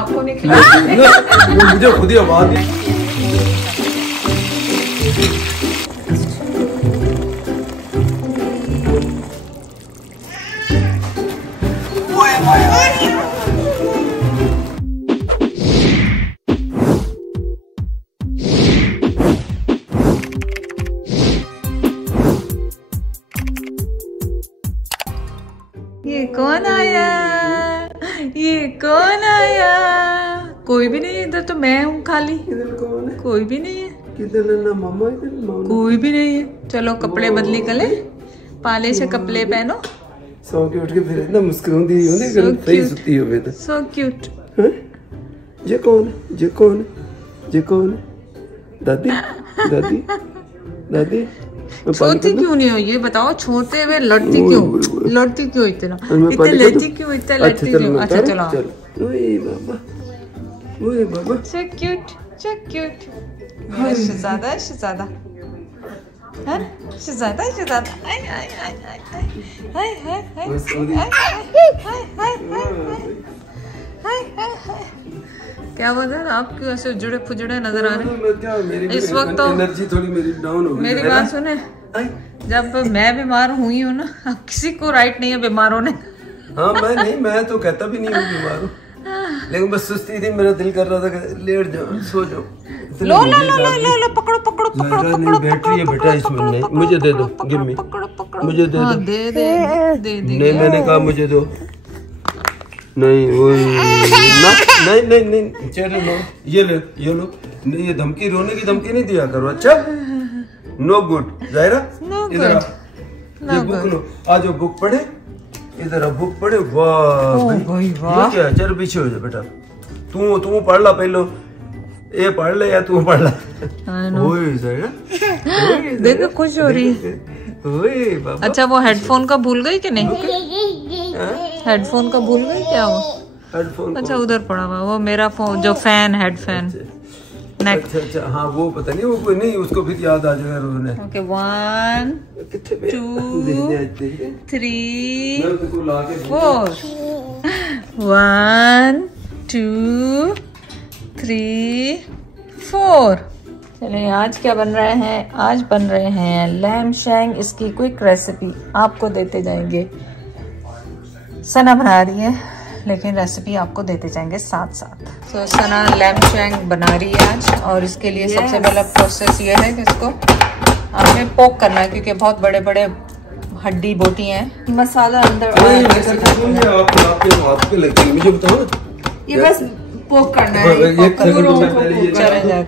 आपको नहीं खिलाया। मुझे खुद ही आवाज ये कौन आया, ये कौन आया? कोई भी नहीं है इधर, तो मैं हूँ खाली। कौन है? कोई भी नहीं है, किधर ना मामा इधर मामा कोई भी नहीं है। चलो कपड़े बदली कर ले, पाले से कपड़े पहनो। सो के उठ के फिर इतना मुस्कुराती होने कर सही सुती हो बेटा। So cute. ये कौन है? ये कौन है? ये कौन है? दादी दादी दादी छोटी क्यों नहीं हो ये बताओ? छोटे हुए लड़ती क्यों? लड़ती क्यों इतना? इतने लड़ती क्यों? इतना लड़ती क्यों? अच्छा चलो। ओए बाबा, ओए बाबा। So cute, so cute. शहजादा, शहजादा, हाँ शहजादा, शहजादा। आय आय आय आय आय आय आय आय आय आय आय। क्या बोल रहे हैं आप? क्यों ऐसे जुड़े फुजड़े नजर आ रहे हैं इस वक्त? तो एनर्जी थोड़ी मेरी डाउन हो गई। मेरी बात सुने, जब मैं बीमार हुई हूँ ना, अब किसी को राइट नहीं है बीमार होने। हाँ मैं नहीं, मैं तो कहता भी नहीं हूँ बीमार हूँ, लेकिन बस सुस्ती थी, मेरा दिल कर रहा था कि लेट जाओ सो जाओ। लो लो लो लो लो लो, पकड़ो पकड़ो पकड़ो पकड़ो। बैटरी है बेटा इसमें, नहीं मुझे दे दो, गिव मी, मुझे दे दो। दे दे दे दे। नहीं मैंने कहा मुझे दो। नहीं नहीं नहीं नहीं चलो लो, ये लो ये लो। नहीं ये धमकी, रोने की धमकी नहीं दिया करो। अच्छा नो गुड जायरा, इधर आ, ये बुक लो, आज बुक पढ़े, इधर बुक पढ़े। वाह भाई वाह, क्या है? चल पीछे हो जा बेटा, तू पढ़ ला पहले, ये पढ़ ले या तू पढ़ ला। ओए जायरा देखो खुश हो रही है। ओए बाबा। अच्छा वो हेडफोन का भूल गई कि नहीं? हेडफोन का भूल गई क्या वो? हेडफोन अच्छा उधर पड़ा हुआ वो मेरा फोन, जो फैन हेड फैन। अच्छा अच्छा हाँ वो पता नहीं, वो कोई नहीं, उसको फिर याद आ जाएगा रोने। ओके 1 2 3 4। 1 2 3 4। चलिए आज क्या बन रहे हैं? आज बन रहे हैं लैम शैंग। इसकी क्विक रेसिपी आपको देते जाएंगे। सना बना रही है, लेकिन रेसिपी आपको देते जाएंगे साथ साथ। तो सना लैम शैंग बना रही है आज, और इसके लिए सबसे पहला प्रोसेस ये है कि इसको आपने पोक करना है, क्योंकि बहुत बड़े बड़े हड्डी बोटी हैं। मसाला अंदर मुझे बताओ, ये बस पोक करना है।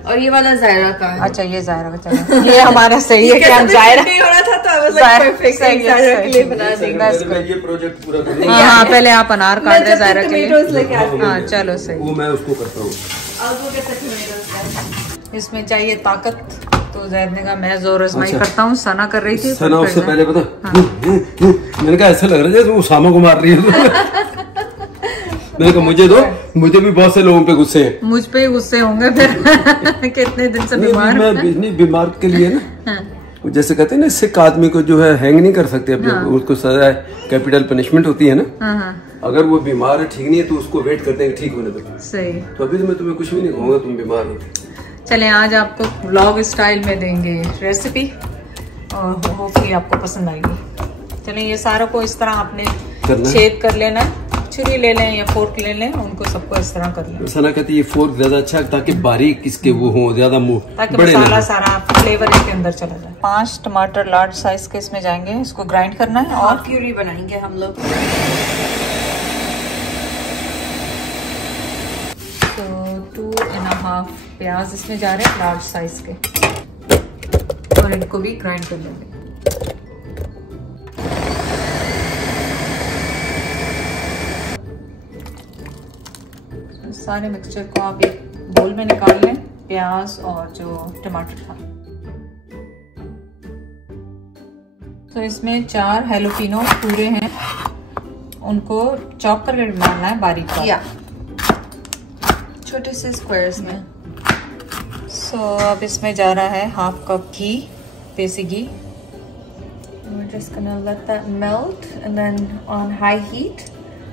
और ये वाला जायरा का है। अच्छा ये जायरा का, चलो ये हमारा सही है। क्या जायरा नहीं हो रहा था तो I was like perfect, Zaira के लिए बना देंगे। ये प्रोजेक्ट पूरा करूँ। हाँ पहले आप अनार काट रहे जायरा के लिए। हाँ चलो सही, वो मैं उसको करता हूँ। इसमें चाहिए ताकत, तो जैद ने कहा मैं जोर आजमाई करता हूँ। सना कर रही थी। सना उससे पहले पता मैंने कहा ऐसा लग रहा है जैसे उसामा को मार रही है। मैंने कहा मुझे दो, मुझे भी बहुत से लोगों पे गुस्से हैं। मुझ पे ही गुस्से होंगे फिर। कितने दिन से बीमार। मैं बीमार के लिए ना, जैसे कहते हैं ना, सिक आदमी को जो है हैंग नहीं कर सकते अपने, उसको सजा कैपिटल पनिशमेंट होती है ना। अगर वो बीमार है, ठीक नहीं है, तो उसको वेट करते हैं ठीक होने तक। सही। तो अभी तो मैं तुम्हें कुछ भी नहीं कहूँगा, तुम बीमार हो। चले आज आपको व्लॉग स्टाइल में देंगे रेसिपी, और होपफुली आपको पसंद आएगी। चलें ये सारों को इस तरह आपने छेद कर लेना, छुरी ले लें या फोर्क ले लें, उनको सबको इस तरह कर लें। सना कहती है ये फोर्क ज्यादा अच्छा है, ताकि बारीक इसके वो हो, ज्यादा मुंह, ताकि मसाला सारा फ्लेवर इसके अंदर चला जाए। 5 टमाटर लार्ज साइज के इसमें जाएंगे, इसको ग्राइंड करना है और प्यूरी बनाएंगे हम लोग। तो 2.5 प्याज इसमें जा रहे हैं लार्ज साइज के, और इनको भी ग्राइंड कर लेंगे। सारे मिक्सचर को आप एक बोल में निकाल लें, प्याज और जो टमाटर था। तो इसमें 4 हैलोपिनो पूरे हैं, उनको चॉप करके डालना है बारीक या छोटे से स्क्वायर्स में। सो अब इसमें जा रहा है 1/2 कप घी, देसी घी। We're just gonna let that melt and then on high heat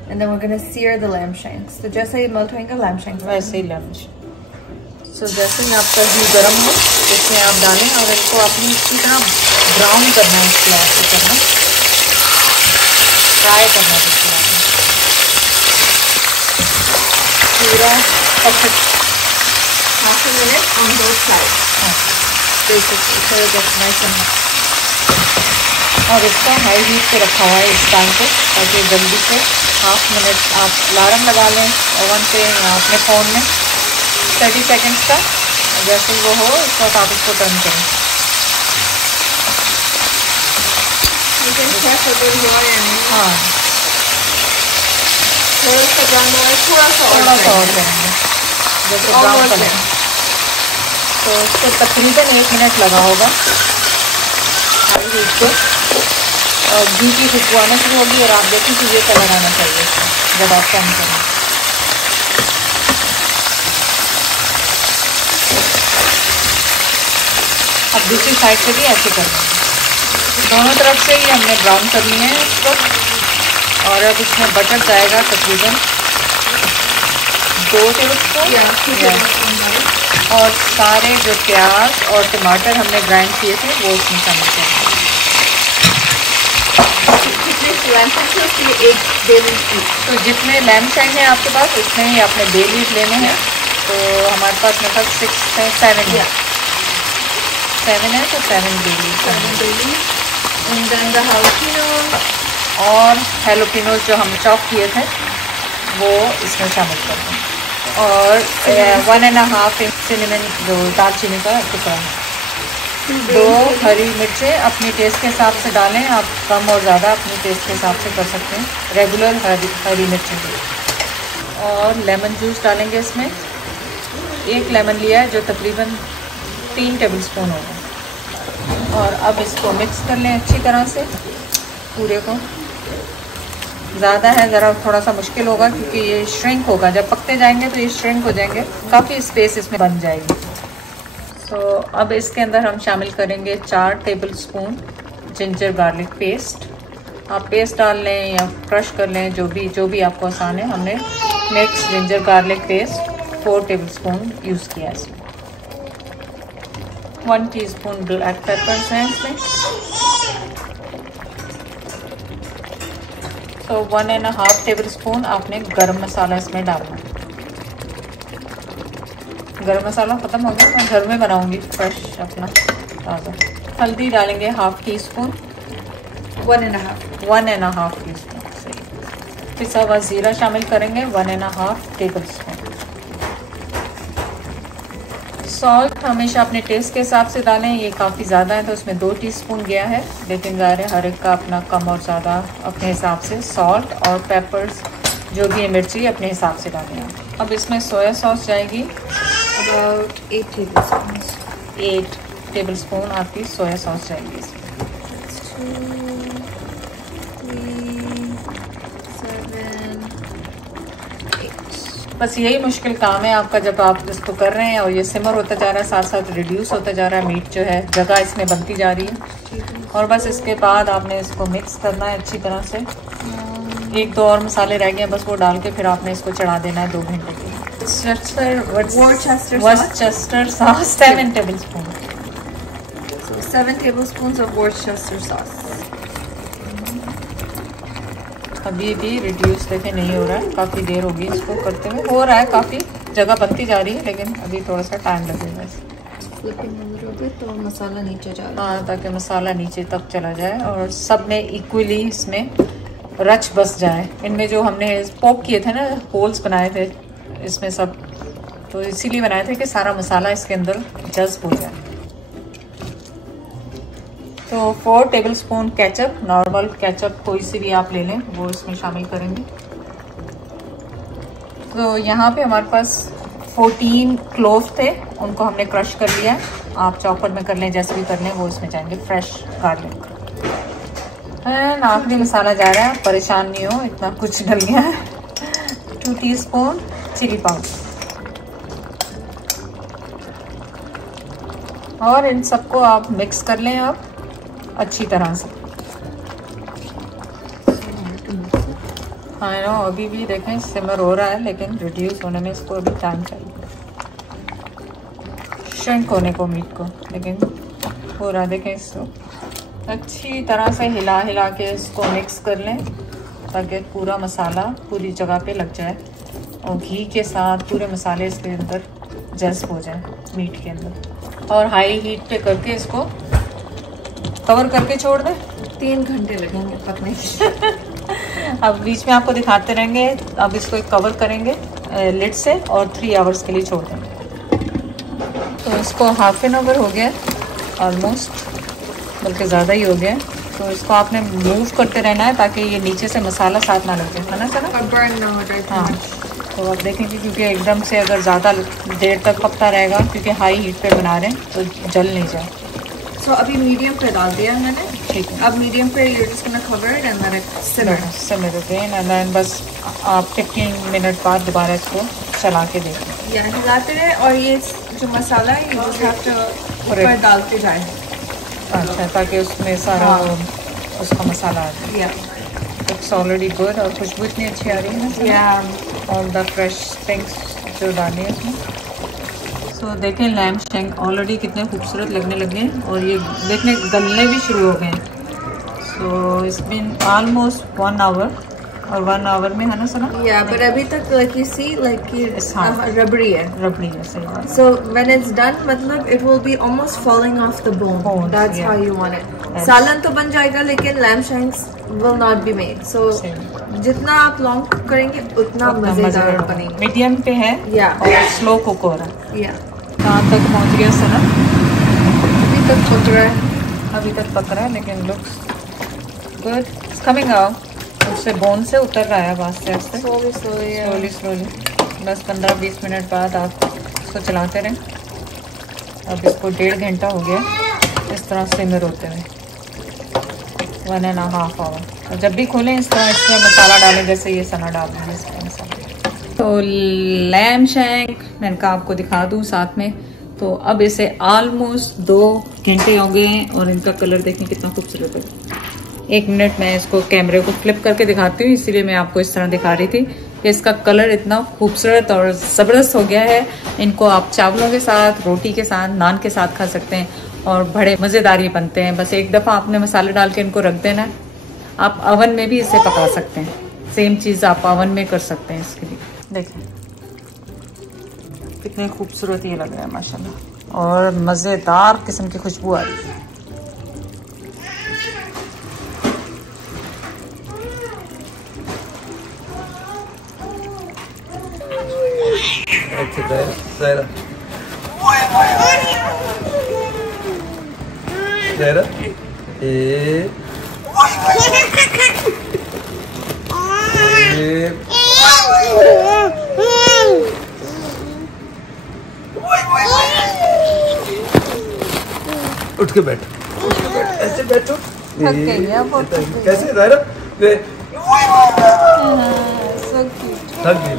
And then we're gonna sear the lamb shanks. तो जैसे ही melt होएगा lamb shanks वैसे ही लैम्ब। सो जैसे ही आपका घी गर्म हो इसमें आप डालें और इनको आपने इसी तरह ब्राउन करना है, इसको आपको करना फ्राई करना है इसको आपने पूरा perfect. half a minute on both sides. और इसको हाई हीट पे रखा हुआ है इस टाइम पे, ताकि जल्दी से हाफ मिनट आप अलार्म लगा लें ओवन पे या अपने फ़ोन में 30 सेकेंड्स का। जैसे ही वो हो इस वक्त आप इसको टर्न करें। You can press a bit more and हाँ, थोड़ा सा brown हुआ है, थोड़ा सा और करेंगे। करेंगे जैसे ब्राउन Almost कलर। done. तो इसको तकरीबन 1 मिनट लगा होगा हाई हीट पे, और घी की खुशबू आना शुरू होगी और आप देखें कि ये कलर आना चाहिए जब आप कम करें। अब दूसरी साइड से भी ऐसे कर लेंगे, दोनों तरफ से ही हमने ब्राउन कर लिए हैं इसको। और अब इसमें बटर जाएगा तकरीबन 2 टेबलस्पून, और सारे जो प्याज और टमाटर हमने ग्राइंड किए थे वो उसमें शामिल करेंगे। तो जितने लैम्ब शैंक हैं आपके पास उतने ही आपने बे लीफ लेने हैं। तो हमारे पास मेरे पास 6 है, 7 है, 7 है, तो 7 बे लीफ। और हैलोपिनोज जो हम चॉप किए थे वो इसमें शामिल कर दें, और 1.5 इंच सिनेमन जो दालचीनी का टुकड़ा। 2 हरी मिर्चें अपने टेस्ट के हिसाब से डालें, आप कम और ज़्यादा अपने टेस्ट के हिसाब से कर सकते हैं, रेगुलर हरी मिर्चें। और लेमन जूस डालेंगे इसमें, 1 लेमन लिया है जो तकरीबन 3 टेबलस्पून होगा। और अब इसको मिक्स कर लें अच्छी तरह से पूरे को। ज़्यादा है ज़रा थोड़ा सा मुश्किल होगा क्योंकि ये श्रिंक होगा, जब पकते जाएंगे तो ये श्रिंक हो जाएंगे, काफ़ी स्पेस इसमें बन जाएगी। तो अब इसके अंदर हम शामिल करेंगे 4 टेबलस्पून जिंजर गार्लिक पेस्ट। आप पेस्ट डाल लें या क्रश कर लें, जो भी आपको आसान है। हमने mix ginger garlic paste 4 tablespoon use किया इसमें। 1 टीस्पून ब्लैक पेपर्स हैं इसमें। तो 1.5 टेबलस्पून आपने गरम मसाला इसमें डालना है। गरम मसाला ख़त्म हो गया, मैं घर में बनाऊंगी फ्रेश अपना ताज़ा। हल्दी डालेंगे 1/2 टीस्पून, 1.5 टीस्पून। सही। पिसा हुआ ज़ीरा शामिल करेंगे 1.5 टेबलस्पून। सॉल्ट हमेशा अपने टेस्ट के हिसाब से डालें, ये काफ़ी ज़्यादा है तो इसमें 2 टीस्पून गया है, लेकिन ज़ाहिर है हर एक का अपना कम और ज़्यादा अपने हिसाब से। सॉल्ट और पेपर्स जो भी है मिर्ची अपने हिसाब से डालें। अब इसमें सोया सॉस जाएगी About 8 tablespoons. 8 टेबलस्पून आपकी सोया सॉस जाएगी इसमें। 2, 3, 7, 8. बस यही मुश्किल काम है आपका जब आप इसको कर रहे हैं और ये सिमर होता जा रहा है, साथ साथ रिड्यूस होता जा रहा है, मीट जो है जगह इसमें बनती जा रही है। और बस इसके बाद आपने इसको मिक्स करना है अच्छी तरह से। 1-2 और मसाले रह गए हैं, बस वो डाल के फिर आपने इसको चढ़ा देना है 2 घंटे के लिए। Worcestershire sauce 7 tablespoon. So 7 tablespoons of Worcestershire sauce. अभी भी रिड्यूस देखे नहीं हो रहा है, काफ़ी देर होगी इसको करते हुए। हो रहा है, काफ़ी जगह बनती जा रही है, लेकिन अभी थोड़ा सा टाइम लगेगा इसमें। Flipping a little bit तो मसाला नीचे जा रहा है। हाँ, ताकि मसाला नीचे तक चला जाए और सब में इक्वली इसमें रच बस जाए। इनमें जो हमने पोक किए थे ना, होल्स बनाए थे इसमें सब, तो इसीलिए बनाए थे कि सारा मसाला इसके अंदर जज्ब हो जाए। तो 4 टेबलस्पून केचप, नॉर्मल केचप कोई सी भी आप ले लें, वो इसमें शामिल करेंगे। तो यहाँ पे हमारे पास 14 क्लोव थे, उनको हमने क्रश कर लिया है। आप चॉपर में कर लें, जैसे भी कर लें, वो इसमें जाएंगे। फ्रेश गार्लिक एंड आखिरी मसाला जा रहा है, परेशान नहीं हो, इतना कुछ डल गया है। 2 टीस्पून चिली पाउडर। और इन सबको आप मिक्स कर लें आप अच्छी तरह से। हाँ नो, अभी भी देखें सिमर हो रहा है, लेकिन रिड्यूस होने में इसको अभी टाइम चाहिए, श्रिंक होने को मीट को, लेकिन हो रहा है। देखें इसको अच्छी तरह से हिला हिला के इसको मिक्स कर लें ताकि पूरा मसाला पूरी जगह पे लग जाए और घी के साथ पूरे मसाले इसके अंदर जज्ब हो जाए मीट के अंदर। और हाई हीट पे करके इसको कवर करके छोड़ दें। 3 घंटे लगेंगे पकने के। अब बीच में आपको दिखाते रहेंगे। अब इसको एक कवर करेंगे लिड से और 3 आवर्स के लिए छोड़ देंगे। तो इसको हाफ एन आवर हो गया ऑलमोस्ट, बल्कि ज़्यादा ही हो गया। तो इसको आपने मूव करते रहना है ताकि ये नीचे से मसाला साथ ना लगे, है ना सना? और बर्न ना हो जाए। हाँ, तो आप देखेंगे क्योंकि एकदम से अगर ज़्यादा देर तक पकता रहेगा, क्योंकि हाई हीट पे बना रहे हैं, तो जल नहीं जाए। सो अभी मीडियम पे डाल दिया मैंने। ठीक है, अब मीडियम पे you're just gonna cover it and let it simmer. Simmer again and then बस आप 15 मिनट बाद दोबारा इसको चला के देखें। या हिलाते रहे और ये जो मसाला है you just have to ऊपर डालते जाए। अच्छा, ताकि उसमें सारा उसका मसाला आ जाए। या इट्स ऑलरेडी गुड और खुशबू इतनी अच्छी आ रही है ना। या ऑल द फ्रेश थिंग्स जो डाले हैं इसमें। सो देखें लैम शैंक ऑलरेडी कितने खूबसूरत लगने लगे हैं और ये देखने गलने भी शुरू हो गए हैं। So it's been almost 1 hour और 1 आवर में, है ना सना? या बट अभी तक like you see like It's hard. रबड़ी है। रबड़ी है, सही बात। So when it's done, मतलब it will be almost falling off the bone. Bones, That's yeah. how you want it. Yes. सालन तो बन जाएगा लेकिन lamb shanks will not be made. So सही। जितना आप लॉन्ग कुक करेंगे उतना मजेदार बनेंगे। मीडियम पे है या और स्लो कुक हो रहा है। या कहाँ तक पहुँच गया सना? अभी तक पक रहा है। अभी तक पक रहा है लेकिन looks good. It's coming out, उससे बोन से उतर रहा है आस्ते आस्ते, Slowly, slowly, yeah. Slowly slowly. बस 15-20 मिनट बाद आप इसको चलाते रहें। अब इसको 1.5 घंटा हो गया इस तरह सिमर होते हुए, 1.5 आवर। और जब भी खोलें इस तरह इसमें मसाला डालें, जैसे ये सना डाल देंगे इसका मसाला। तो लैम शैंक मैंने कहा आपको दिखा दूँ साथ में। तो अब इसे ऑलमोस्ट 2 घंटे हो गए हैं और इनका कलर देखें कितना खूबसूरत है। 1 मिनट मैं इसको कैमरे को फ्लिप करके दिखाती हूँ, इसीलिए मैं आपको इस तरह दिखा रही थी कि इसका कलर इतना खूबसूरत और ज़बरदस्त हो गया है। इनको आप चावलों के साथ, रोटी के साथ, नान के साथ खा सकते हैं और बड़े मज़ेदार ये बनते हैं। बस एक दफ़ा आपने मसाले डाल के इनको रख देना है। आप अवन में भी इसे पका सकते हैं, सेम चीज़ आप अवन में कर सकते हैं। इसके लिए देखिए कितने खूबसूरत ये लग रहा है माशाल्लाह, और मज़ेदार किस्म की खुशबू आ रही है। उठ के बैठ, ऐसे बैठो। थक गई है वो, कैसे दायरा सो क्यूट। थक गई।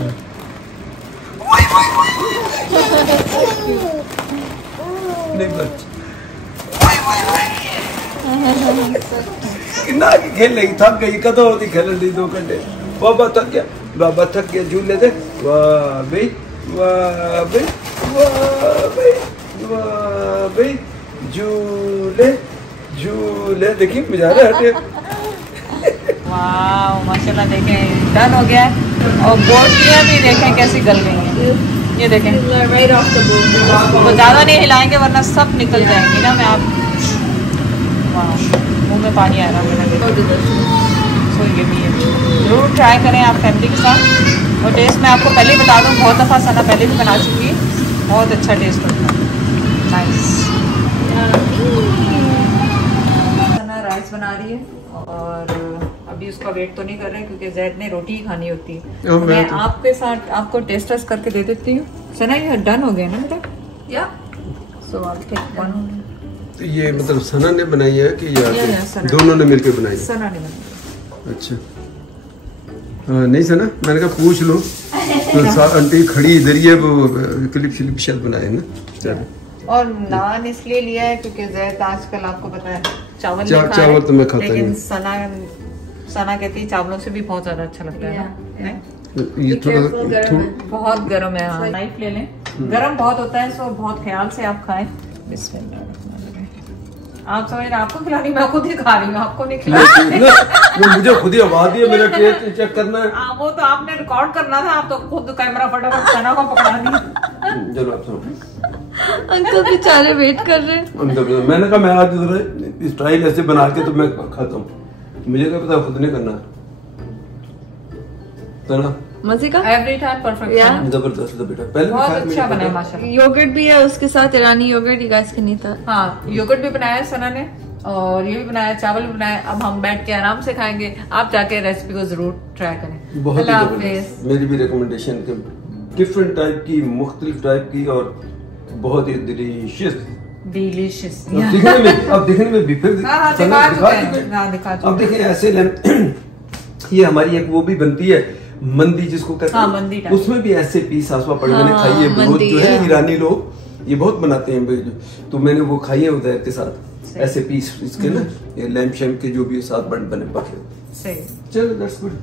नहीं बच कितना खेल रही, थक गई, कदों होती खेल रही 2 घंटे। बाबा थक गया, बाबा थक गया, झूले दे। वाह भाई, वाह भाई, वाह भाई, वाह भाई, झूले झूले। देखिए मजा रहा है। वाह माशाल्लाह, देखें डन हो गया है। और बोटियाँ भी देखें कैसी गल गई हैं। ये देखें, Right off the bone. तो ज़्यादा नहीं हिलाएंगे वरना सब निकल जाएंगी ना। मैं आप वाह, मुंह में पानी आ रहा है मेरा। So delicious. सो ये भी है, ज़रूर ट्राई करें आप फैमिली के साथ। और टेस्ट मैं आपको पहले ही बता दूँ, बहुत दफ़ा सना पहले भी बना चुकी है, बहुत अच्छा टेस्ट होता है। नाइस। सना राइस बना रही है और अभी उसका वेट तो नहीं कर रहे हैं क्योंकि जैद ने रोटी ही खानी होती है। मैं आपके साथ आपको टेस्ट करके दे देती हूँ। सना ये डन हो गया ना बेटा? Yeah. सो आप टेक वन। तो ये मतलब सना ने बनाई है कि या सना। दोनों ने मिलकर बनाई है? सना ने बनाई। अच्छा नहीं सना, मैंने कहा पूछ लो। तो आंटी खड़ी इधर ही है, वो क्लिप शिलिप शायद बनाए ना। चलो। और नान इसलिए लिया है क्योंकि जैद आजकल आपको पता है चावल नहीं खा चावल तो मैं खाता लेकिन नहीं। सना सना कहती है चावलों से भी बहुत ज्यादा अच्छा लगता है ना? नहीं? ये थोड़ा बहुत गर्म है। हाँ, नाइफ ले लें, गर्म बहुत होता है, सो बहुत ख्याल से आप खाएं। बिस्मिल्लाह। आप समझ रहे आपको खिलानी, मैं खुद ही खा रही हूँ, आपको नहीं खिला मुझे खुद ही आवाज दिया, मेरा टेस्ट चेक करना है। वो तो आपने रिकॉर्ड करना था, आप तो खुद कैमरा फटाफट सना को पकड़ा दी। चलो आप सुनो। अंकल बेचारे वेट कर रहे हैं। मैंने कहा मैं आज स्टाइल ऐसे बना के तो मैं खाता हूँ, मुझे क्या पता खुद नहीं करना है। मजे का एवरी टाइम परफेक्ट, जबरदस्त बेटा। पहले बहुत अच्छा बना है माशाल्लाह। योगर्ट भी है उसके साथ, ईरानी yogurt, you guys can eat that। हाँ, योगर्ट भी बनाया है सना ने, और ये भी बनाया, चावल भी बनाया। अब हम बैठ के आराम से खाएंगे, आप जाके रेसिपी को जरूर ट्राई करें। बहुत अल्लाह हाफिज़। मेरी भी रिकमेंडेशन के डिफरेंट टाइप की, मुख्तलिफ टाइप की, और बहुत ही डिलीशियस। अब दिखने में भी फिर अब देखिए ऐसे ये हमारी एक वो भी बनती है मंदी जिसको कहते हैं, मंदी उसमें भी ऐसे पीस आसपा पड़ मैंने खाई है बहुत, जो है ईरानी लोग ये बहुत बनाते हैं, तो मैंने वो खाई है उधर के साथ ऐसे पीस इसके ना, ये लैम्प शैम्प के जो भी साथ बने पके। सही, चलो दैट्स गुड।